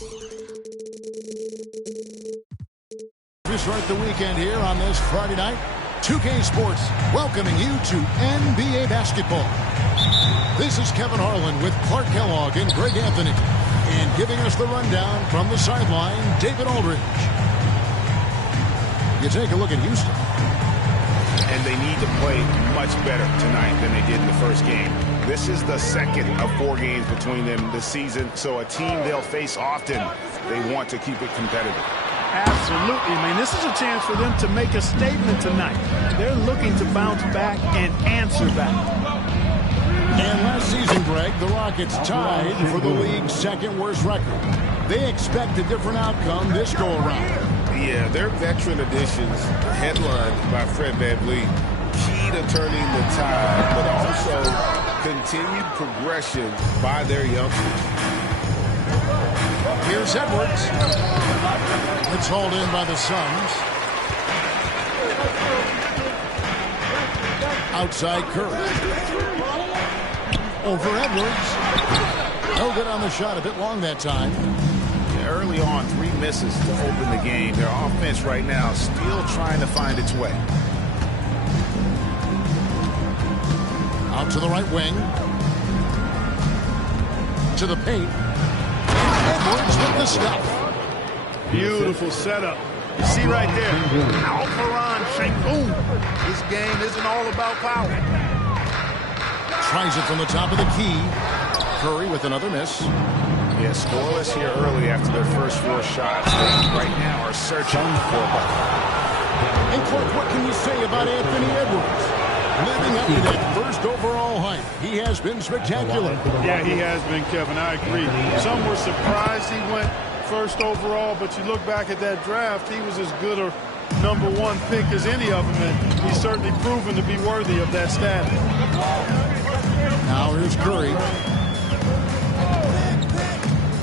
We start the weekend here on this Friday night. 2K Sports welcoming you to NBA basketball. This is Kevin Harlan with Clark Kellogg and Greg Anthony. And giving us the rundown from the sideline, David Aldridge. You take a look at Houston. And they need to play much better tonight than they did in the first game. This is the second of 4 games between them this season, so a team they'll face often, they want to keep it competitive. Absolutely. I mean, this is a chance for them to make a statement tonight. They're looking to bounce back and answer back. And last season, Greg, the Rockets tied for the league's second worst record. They expect a different outcome this go-around. Yeah, their veteran additions, headlined by Fred VanVleet, key to turning the tide, but also continued progression by their youngsters. Here's Edwards. It's hauled in by the Suns. Outside Curry. Over Edwards. No good on the shot. A bit long that time. Early on, 3 misses to open the game. Their offense right now still trying to find its way. Out to the right wing. To the paint. Edwards with the stuff. Beautiful setup. You see right there, Alperen Sengun. This game isn't all about power. Tries it from the top of the key. Curry with another miss. Yeah, scoreless here early after their first 4 shots. They right now are searching for a bucket. And Clark, what can you say about Anthony Edwards? Living up to that first overall hype. He has been spectacular. Yeah, he has been, Kevin. I agree. Some were surprised he went first overall, but you look back at that draft, he was as good a #1 pick as any of them, and he's certainly proven to be worthy of that status. Now here's Curry.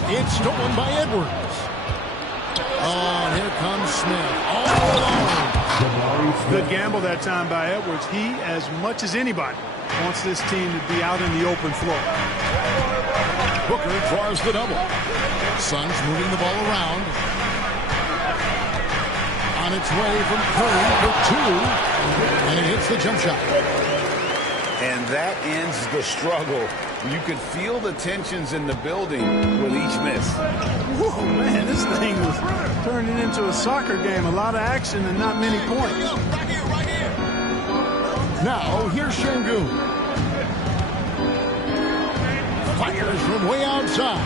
It's stolen by Edwards. Oh, and here comes Smith. All alone. Good gamble that time by Edwards. He, as much as anybody, wants this team to be out in the open floor. Booker draws the double. Suns moving the ball around. On its way from Curry for 2. And he hits the jump shot. And that ends the struggle. You could feel the tensions in the building with each miss. Whoa, man, this thing was turning into a soccer game. A lot of action and not many points. Now, here's Sengun. Fires from way outside.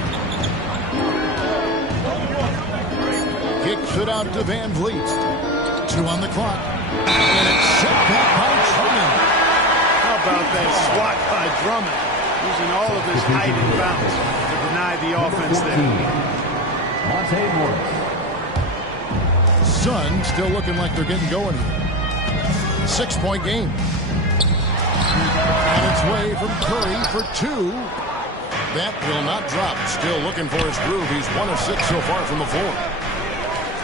Kicks it out to VanVleet. 2 on the clock. And it's set back by Drummond. How about that swat by Drummond? Using all of his height and bounce to deny the offense there. Suns still looking like they're getting going here. 6-point game. On its way from Curry for 2. That will not drop. Still looking for his groove. He's 1 of 6 so far from the floor.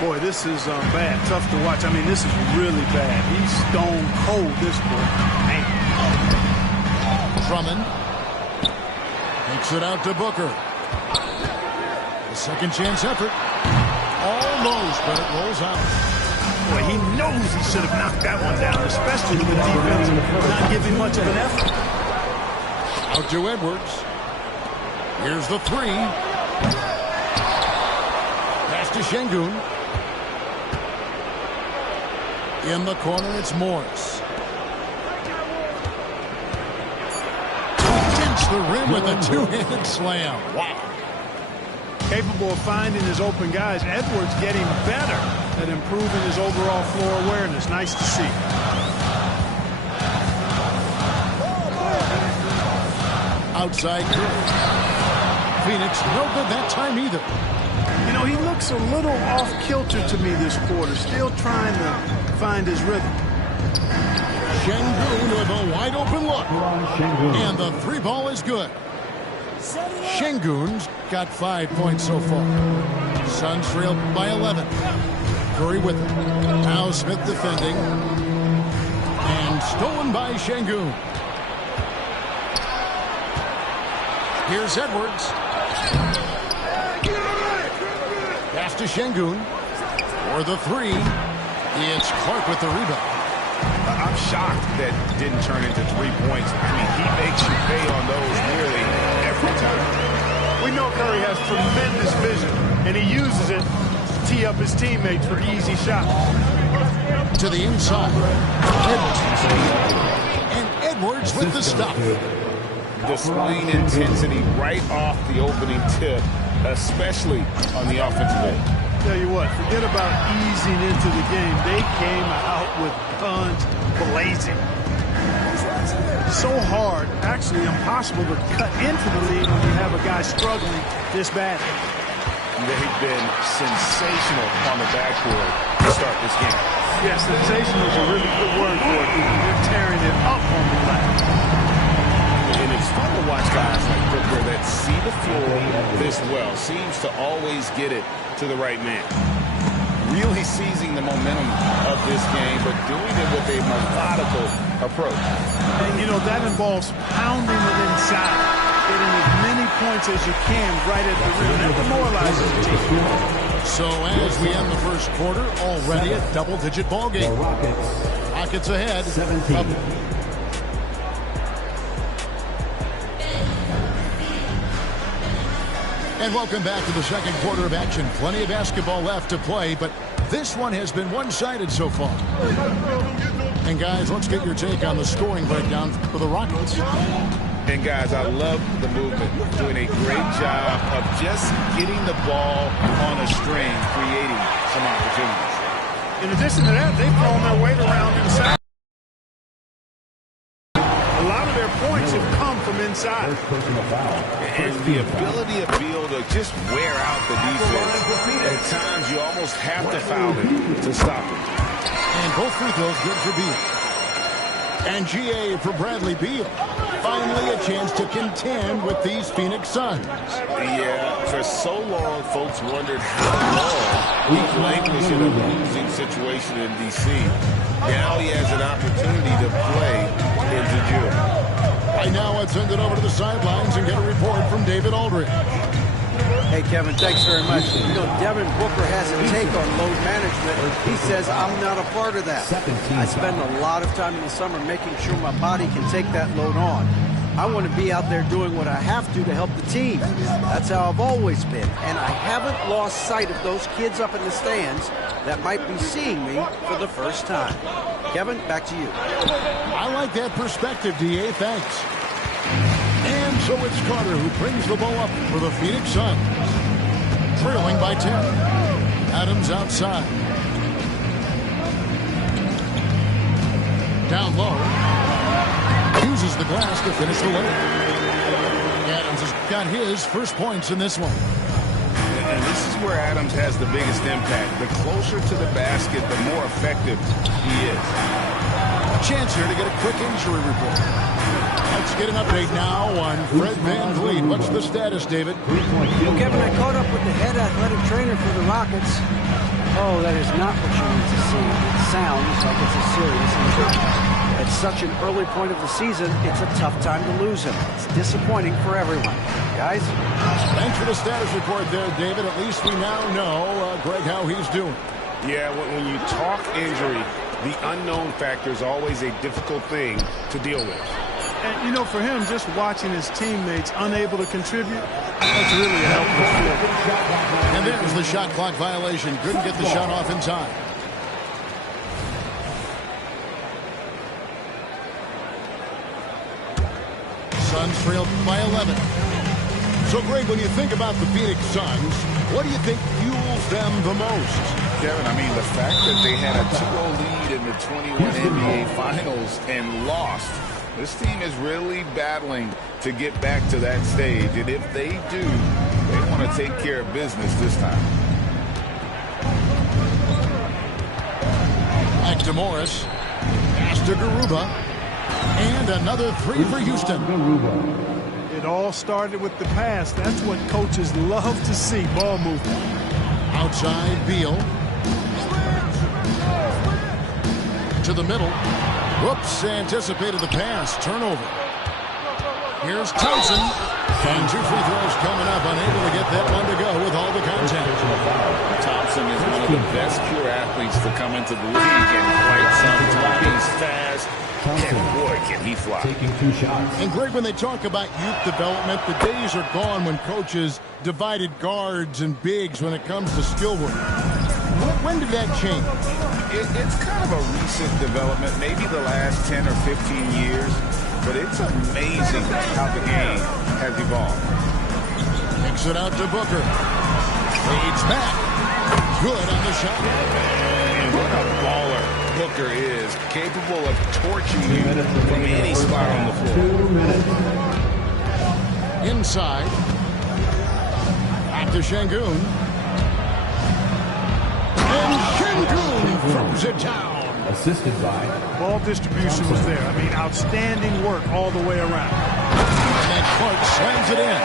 Boy, this is bad. Tough to watch. I mean, this is really bad. He's stone cold, this boy. Man. Drummond takes it out to Booker. A second chance effort. Almost, but it rolls out. Boy, he knows he should have knocked that one down, especially with the defense not giving much of an effort. Out to Edwards. Here's the 3. Pass to Sengun. In the corner, it's Morris. Against the rim with a 2-handed slam. Wow. Capable of finding his open guys. Edwards getting better at improving his overall floor awareness. Nice to see. Outside Curry. Phoenix, no good that time either. You know, he looks a little off kilter to me this quarter. Still trying to find his rhythm. Sengun with a wide open look. And the 3 ball is good. Sengun's got 5 points so far. Suns trail by 11. Curry with it. Now Smith defending. And stolen by Sengun. Here's Edwards. to Şengün. For the three, it's Clark with the rebound. I'm shocked that didn't turn into 3 points. I mean, he makes you pay on those nearly every time. We know Curry has tremendous vision, and he uses it to tee up his teammates for easy shots. To the inside. And Edwards with the stop. Displaying intensity right off the opening tip, especially on the offensive end. Tell you what, forget about easing into the game. They came out with guns blazing. So hard, actually impossible to cut into the lead when you have a guy struggling this bad. They've been sensational on the backboard to start this game. Yeah, sensational is a really good word for it. They're tearing it up on the left. And it's fun to watch guys like Booker that see the floor this well. Seems to always get it to the right man. Really seizing the momentum of this game, but doing it with a methodical approach. And, you know, that involves pounding it inside, getting as many points as you can right at the rim. That demoralizes the team. So as we end the first quarter, already a double-digit ball game. Rockets ahead. 17. And welcome back to the second quarter of action. Plenty of basketball left to play, but this one has been one-sided so far. And guys, let's get your take on the scoring breakdown for the Rockets. And guys, I love the movement. Doing a great job of just getting the ball on a string, creating some opportunities. In addition to that, they've thrown their weight around inside. A lot of their points have come from inside. And the ability of Beal to just wear out the defense. At times, you almost have to foul him to stop him. And both free throws good for Beal. And GA for Bradley Beal. Finally a chance to contend with these Phoenix Suns. Yeah, for so long, folks wondered how long he could languish in a losing situation in D.C. Now he has an opportunity to play into June. Right now, let's send it over to the sidelines and get a report from David Aldridge. Hey, Kevin, thanks very much. You know, Devin Booker has a take on load management. He says, I'm not a part of that. I spend a lot of time in the summer making sure my body can take that load on. I want to be out there doing what I have to help the team. That's how I've always been. And I haven't lost sight of those kids up in the stands that might be seeing me for the first time. Kevin, back to you. I like that perspective, D.A. Thanks. And so it's Carter who brings the ball up for the Phoenix Suns. Trailing by 10. Adams outside. Down low. Uses the glass to finish the layup. Adams has got his first points in this one. And this is where Adams has the biggest impact. The closer to the basket, the more effective he is. A chance here to get a quick injury report. Let's get an update now on Fred VanVleet. What's the status, David? Well, Kevin, I caught up with the head athletic trainer for the Rockets. Oh, that is not what you need to see. It sounds like it's a serious injury. At such an early point of the season, it's a tough time to lose him. It's disappointing for everyone. Guys? Thanks for the status report there, David. At least we now know, Greg, how he's doing. Yeah, when you talk injury, the unknown factor is always a difficult thing to deal with. And, you know, for him, just watching his teammates unable to contribute, that's really a helpful feel. And there's the shot clock violation. Couldn't get the shot off in time. Suns trailed by 11. So, Greg, when you think about the Phoenix Suns, what do you think fuels them the most? Kevin, I mean, the fact that they had a 2-0 lead in the 21 NBA Finals and lost. This team is really battling to get back to that stage. And if they do, they want to take care of business this time. Back to Morris. Pass to Garuba. And another three for Houston. It all started with the pass. That's what coaches love to see, ball movement. Outside, Beal. To the middle. Whoops, anticipated the pass. Turnover. Here's Thompson. And 2 free throws coming up. Unable to get that one to go with all the contact. Thompson is one of the best pure athletes to come into the league, and quite some time. He's fast, and boy, can he fly. Taking 2 shots. And Greg, when they talk about youth development, the days are gone when coaches divided guards and bigs when it comes to skill work. When did that change? It's kind of a recent development, maybe the last 10 or 15 years, but it's amazing how the game has evolved. Kicks it out to Booker. Fades back. Good on the shot. And what a baller Booker is, capable of torching you from any spot on the floor. 2 minutes. Inside. Back to Şengün. And Şengün throws it down. Assisted by. Ball distribution was there. I mean, outstanding work all the way around. And then Clark slams it in.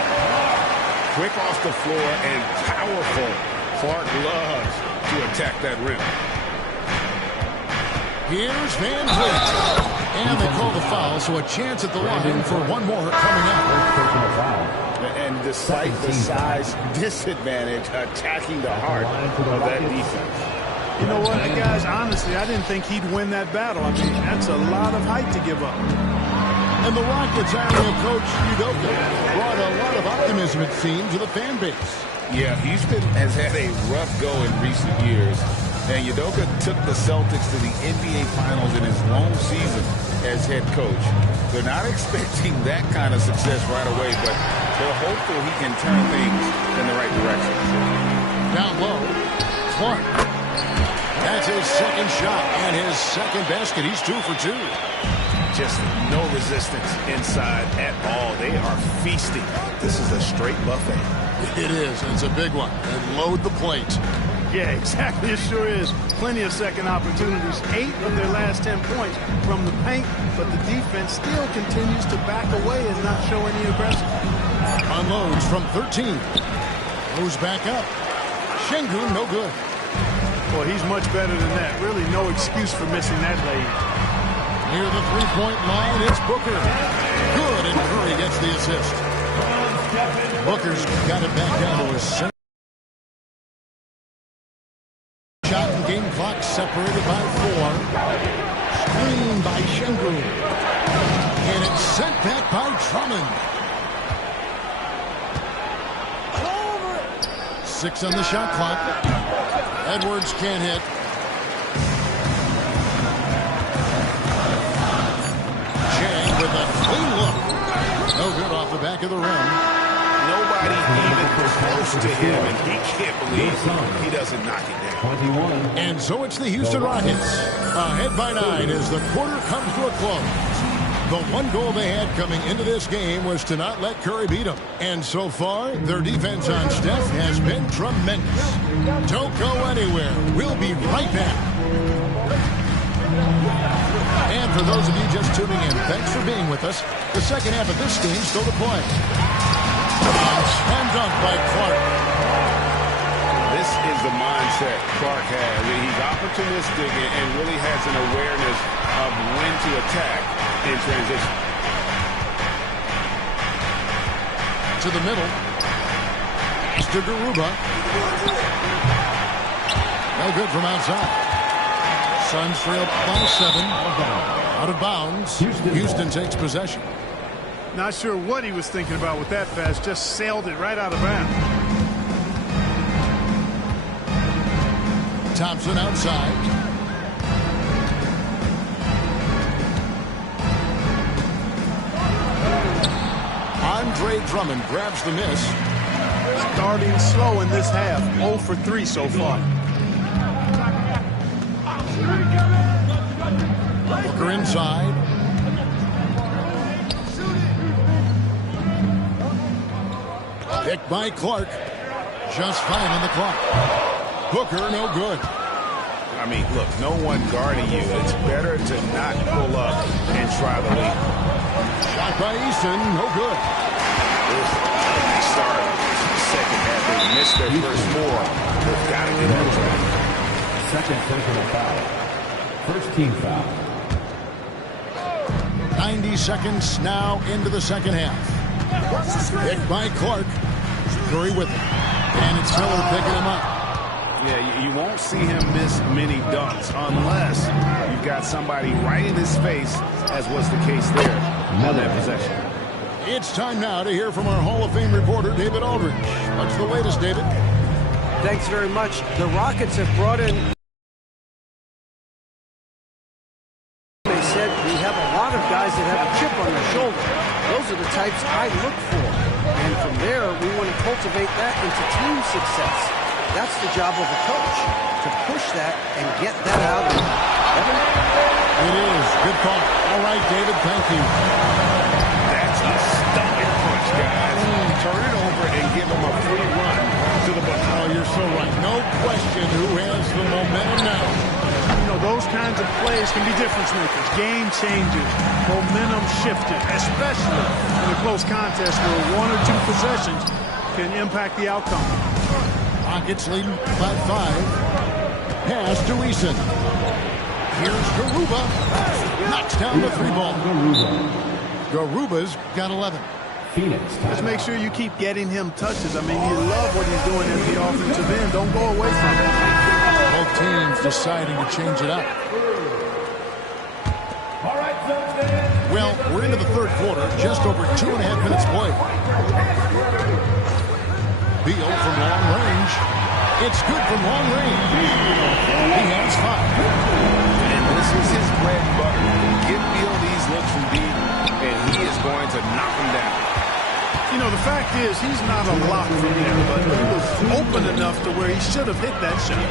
Quick off the floor and powerful. Clark loves to attack that rim. Here's Van Vliet. And they call the foul, so a chance at the line for one more coming up. And despite the size disadvantage, attacking the heart of that defense. You know what, guys, honestly, I didn't think he'd win that battle. I mean, that's a lot of height to give up. And the Rockets hiring of Coach Udoka brought a lot of optimism, it seems, to the fan base. Yeah, Houston has had a rough go in recent years. And Udoka took the Celtics to the NBA Finals in his lone season as head coach. They're not expecting that kind of success right away, but they're hopeful he can turn things in the right direction. Down low, Clark. That's his second shot and his second basket. He's 2 for 2. Just no resistance inside at all. They are feasting. This is a straight buffet. It is, and it's a big one. And load the plate. Yeah, exactly. It sure is. Plenty of second opportunities. 8 of their last 10 points from the paint, but the defense still continues to back away and not show any aggression. Unloads from 13. Goes back up. Şengün, no good. Well, he's much better than that. Really no excuse for missing that lead. Near the three-point line, it's Booker. Good, and Curry gets the assist. Booker's got it back down to his center. Shot and game clock separated by 4. Screen by Şengün. And it's sent back by Drummond. 6 on the shot clock. Edwards can't hit. Chang with a clean look. No good off the back of the rim. Nobody even close to him, and he can't believe he doesn't knock it down. 21. And so it's the Houston Rockets. Ahead by 9 as the quarter comes to a close. The one goal they had coming into this game was to not let Curry beat them. And so far, their defense on Steph has been tremendous. Don't go anywhere. We'll be right back. And for those of you just tuning in, thanks for being with us. The second half of this game still to play. And slam dunk by Clark. This is the mindset Clark has. He's opportunistic and really has an awareness of when to attack in transition. To the middle. Pass to Garuba. No good from outside. Suns trail by 7. Out of bounds. Houston takes possession. Not sure what he was thinking about with that pass. Just sailed it right out of bounds. Thompson outside. Andre Drummond grabs the miss. Starting slow in this half. 0 for 3 so far. Booker inside. Picked by Clark. Just 5 on the clock. Booker, no good. I mean, look, no one guarding you. It's better to not pull up and try the lead. Shot by Easton, no good. They start second half. They missed their first 4. They've got to get on track. Second personal foul. First team foul. 90 seconds now into the second half. Picked by Clark. Curry with it. And it's Miller picking him up. Yeah, you won't see him miss many dunks unless you've got somebody right in his face, as was the case there on that possession. It's time now to hear from our Hall of Fame reporter, David Aldridge. What's the latest, David? Thanks very much. The Rockets have brought in... They said we have a lot of guys that have a chip on their shoulder. Those are the types I look for. And from there, we want to cultivate that into team success. That's the job of a coach, to push that and get that out of them. Evan? It is. Good thought. All right, David, thank you. That's a stomach punch, guys. Turn it over and give him a free run to the bucket. Oh, you're so right. No question who has the momentum now. You know, those kinds of plays can be difference makers, game changers, momentum shifters, especially in a close contest where one or two possessions can impact the outcome. Rockets leading by 5. Pass to Eason. Here's Garuba. Knocks down the 3-ball. Garuba's got 11. Phoenix. Just make sure you keep getting him touches. I mean, you love what he's doing at the offensive end. Don't go away from it. Both teams deciding to change it up. Well, we're into the third quarter. Just over 2.5 minutes played. Beal from long range. It's good from long range. He has 5. And this is his bread and butter. Give Beal these looks from deep, and he is going to knock them down. You know, the fact is, he's not a lock from there, but he was open enough to where he should have hit that shot.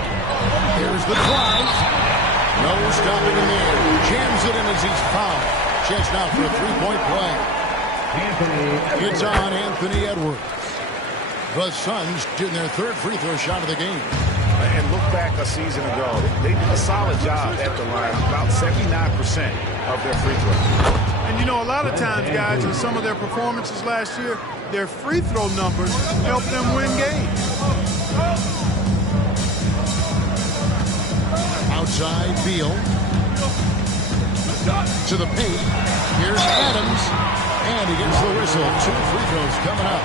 Here's the drive. No stopping in the air. Jams it in as he's fouled. Checks now for a 3-point play. It's on Anthony Edwards. The Suns shooting their third free throw shot of the game. And look back a season ago. They did a solid job at the line, about 79% of their free throws. And you know, a lot of times, guys, in some of their performances last year, their free throw numbers helped them win games. Outside, Beal. To the paint. Here's Adams. And he gets the whistle. 2 free throws coming up.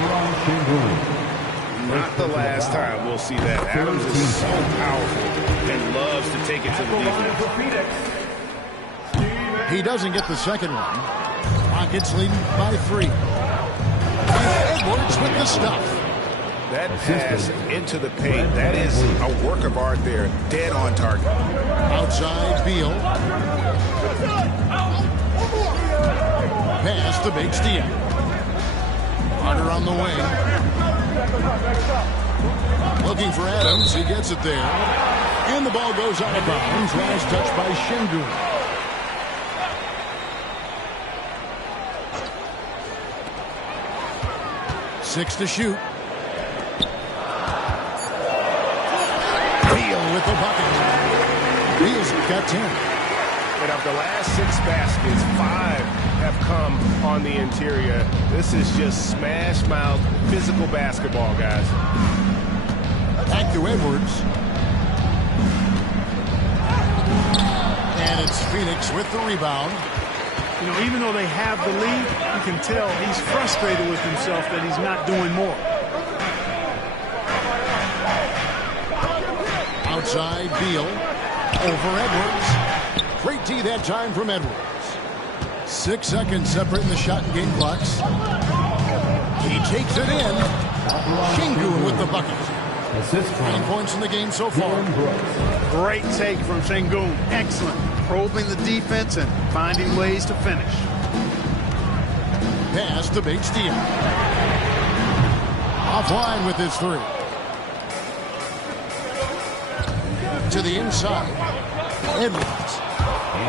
Not the last time we'll see that. Adams is so powerful and loves to take it to the defense. He doesn't get the second one. Rockets leading by 3. Edwards with the stuff. That pass into the paint, that is a work of art there. Dead on target. Outside, Beal. Pass to Bates-Diagne. Carter on the wing. Looking for Adams. He gets it there. And the ball goes out of bounds. Last touch by Şengün. Six to shoot. Beal with the bucket. Beal's got 10. And of the last 6 baskets, 5 have come on the interior. This is just smash mouth physical basketball, guys. Back to Edwards. And it's Phoenix with the rebound. You know, even though they have the lead, you can tell he's frustrated with himself that he's not doing more. Outside, Beal. Over Edwards. Great D that time from Edwards. 6 seconds separating the shot and game clocks. He takes it in. Şengün with the bucket. 9 points in the game so far. Great take from Şengün. Excellent. Probing the defense and finding ways to finish. Pass to Bates-Diagne. Offline with his 3. To the inside. Edwards.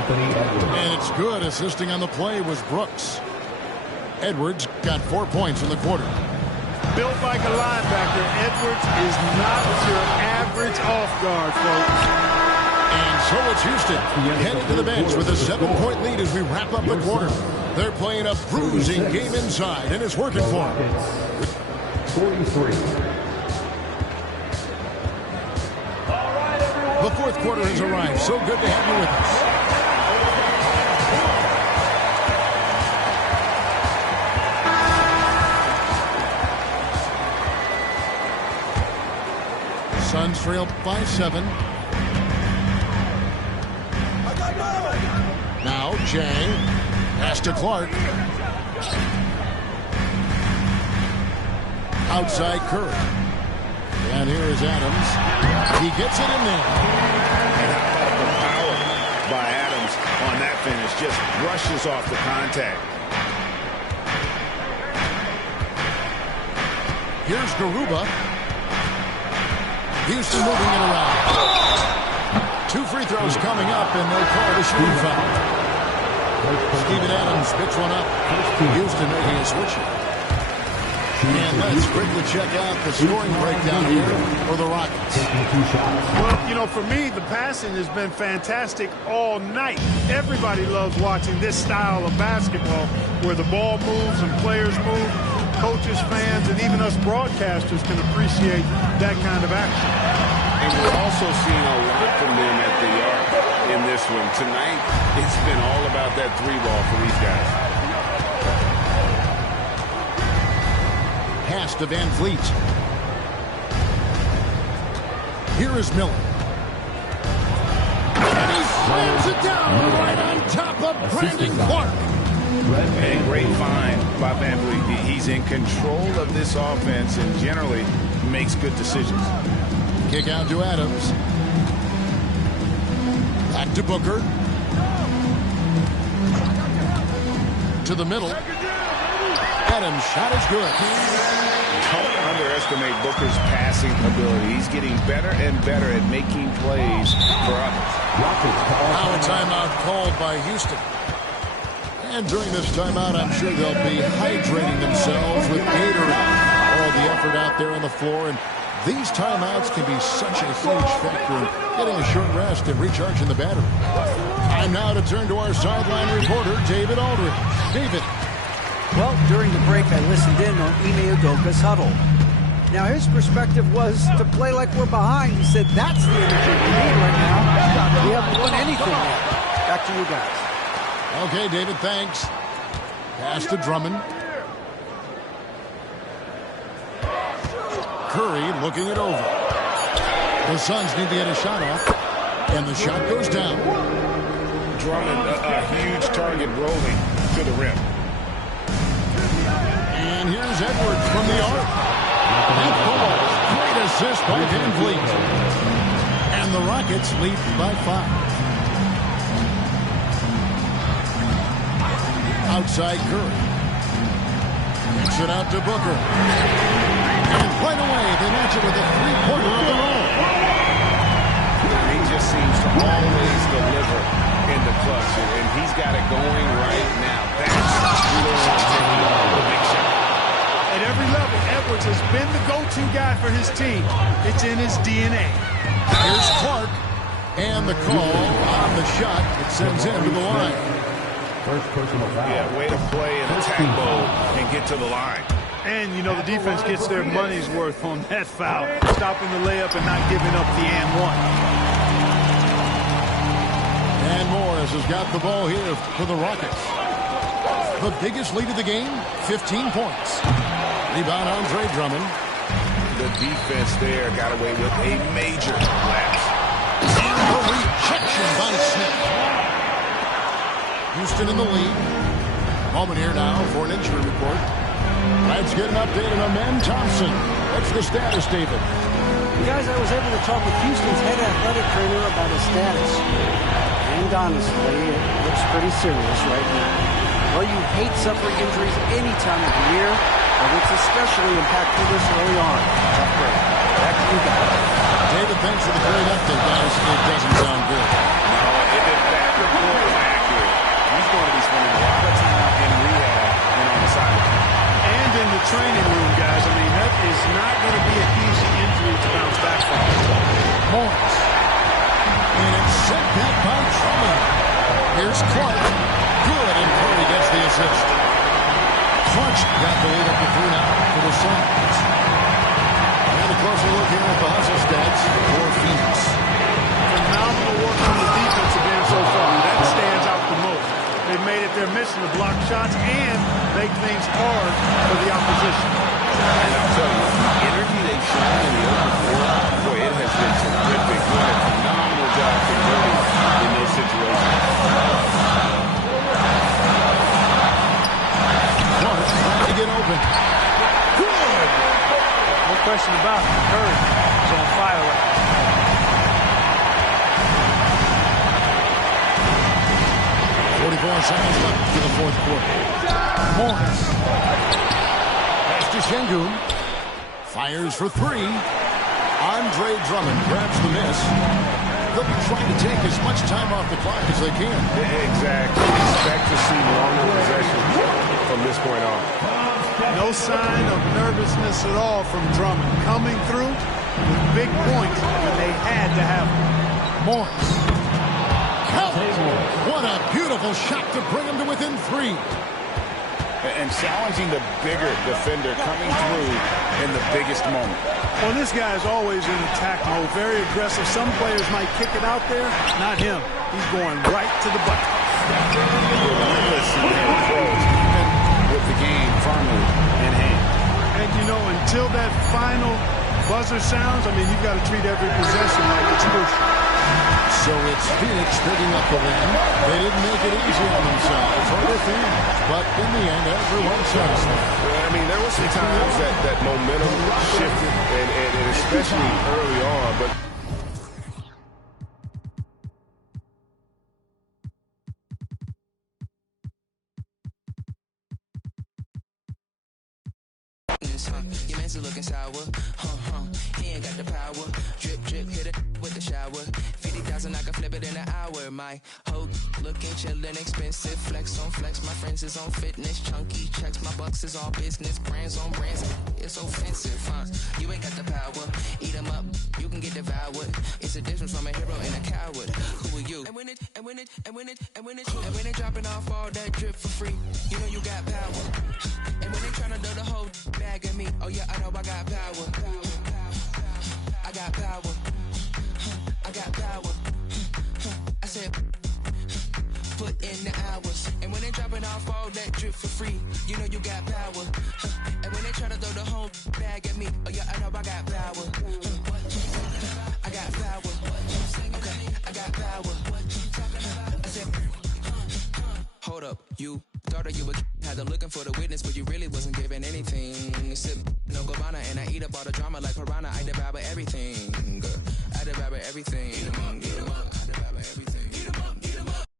And it's good. Assisting on the play was Brooks. Edwards got 4 points in the quarter. Built like a linebacker, Edwards is not your average off guard, folks. And so it's Houston heading to the bench with a 7-point lead as we wrap up the quarter. They're playing a bruising game inside, and it's working for them. 43. The fourth quarter has arrived. So good to have you with us. Suns trail by 7. Now Jang. Pass to Clark. Outside Curry. And here is Adams. He gets it in there. And how about the power by Adams on that finish? Just brushes off the contact. Here's Garuba. Houston moving it around. 2 free throws coming up, and they'll call the shooting foul. Steven Adams picks one up. Houston making a switch. And let's quickly check out the scoring breakdown here for the Rockets. Well, you know, for me, the passing has been fantastic all night. Everybody loves watching this style of basketball where the ball moves and players move. Coaches, fans, and even us broadcasters can appreciate that kind of action. And we're also seeing a lot from them at the arc in this one. Tonight, it's been all about that 3-ball for these guys. Pass to Van Vliet. Here is Miller. And he slams it down right on top of Brandon Clark. And great find by Van Vliet. He's in control of this offense and generally makes good decisions. Kick out to Adams. Back to Booker. To the middle. Adams' shot is good. Don't underestimate Booker's passing ability. He's getting better and better at making plays for others. Now a timeout called by Houston. And during this timeout, I'm sure they'll be hydrating themselves with Gatorade. All the effort out there on the floor. And these timeouts can be such a huge factor in getting a short rest and recharging the battery. Time now to turn to our sideline reporter, David Aldridge. David. Well, during the break, I listened in on Ime Udoka's huddle. Now, his perspective was to play like we're behind. He said, that's the energy we need right now. We haven't won anything yet. Back to you guys. Okay, David, thanks. Pass to Drummond. Curry looking it over. The Suns need to get a shot off, and the shot goes down. Drummond, a huge target rolling to the rim. And here's Edwards from the arc. That ball, great assist by Van Vliet. And the Rockets lead by 5. Outside Curry. Kicks it out to Booker. And right away, they match it with a three-pointer of their own. He just seems to always deliver in the clutch, and he's got it going right now. That's the big shot. At every level, Edwards has been the go-to guy for his team. It's in his DNA. Here's Clark. And the call on the shot that sends him to the line. First personal foul. Yeah, way to play an attack mode and get to the line. And, you know, the defense gets their money's worth on that foul, stopping the layup and not giving up the and one. And Morris has got the ball here for the Rockets. The biggest lead of the game, 15 points. Rebound, Andre Drummond. The defense there got away with a major lapse. And the rejection by Smith. Houston in the lead. Moment here now for an injury report. Let's get an update on Amen Thompson. What's the status, David? Guys, I was able to talk with Houston's head athletic trainer about his status. And honestly, it looks pretty serious right now. Well, you hate suffering injuries any time of the year, but it's especially impactful this early on. Tough break. Back to you guys. David, thanks for the great update, guys. It doesn't sound good. No, if that report is accurate, he's going to be spending a lot of time in rehab and on the sideline. And in the training room, guys. I mean, that is not going to be an easy injury to bounce back from. Morris. And it's sent back by Drummond. Here's Clark. Good, and Curry gets the assist. Clutch got the lead up to 3 now for the Suns. And a closer look here at the hustle stats for Phoenix. Phenomenal work on the defensive end so far. That stands out the most. They've made it their mission to block shots and make things hard for the opposition. And I'll tell you, the energy they've shown in the open floor, boy, it has 34 seconds left to the fourth quarter. Morris. Pass to Şengün. Fires for three. Andre Drummond grabs the miss. They'll be trying to take as much time off the clock as they can. Exactly. Expect to see longer possessions from this point on. No sign of nervousness at all from Drummond. Coming through with big points when they had to have them. Morris. Count. What a beautiful shot to bring him to within three. And challenging the bigger defender coming through in the biggest moment. Well, this guy is always in attack mode, very aggressive. Some players might kick it out there, not him. He's going right to the bucket. Relentless in their approach, even with the game firmly in hand. And, you know, until that final buzzer sounds, I mean, you've got to treat every possession like it's crucial. So it's Phoenix picking up the win. They didn't make it easy on themselves or their fans, but in the end, everyone's satisfied. I mean, there were some times that momentum shifted, and especially early on, but your man's looking sour, he ain't got the power. Drip, drip, hit it with the shower. 50,000, I can flip it in an hour. My hoe looking chillin', expensive. Flex on flex, my friends is on fitness. Chunky checks, my bucks is on business. Brands on brands, it's offensive, huh? You ain't got the power. Eat 'em up, you can get devoured. It's a difference from a hero and a coward. Who are you? And when it dropping off all that drip for free, you know you got power. And when they tryna do the whole bag at me, oh yeah, I know I got power. I got power. I got power. I said, put in the hours. And when they dropping off all that drip for free, you know you got power. And when they tryna throw the whole bag at me, oh yeah, I know I got power. I got power. Okay, I got power. I said, hold up, you thought that you would had them looking for the witness, but you really wasn't giving anything. Sip no Gabbana, and I eat up all the drama like piranha. I devour everything. I devour everything.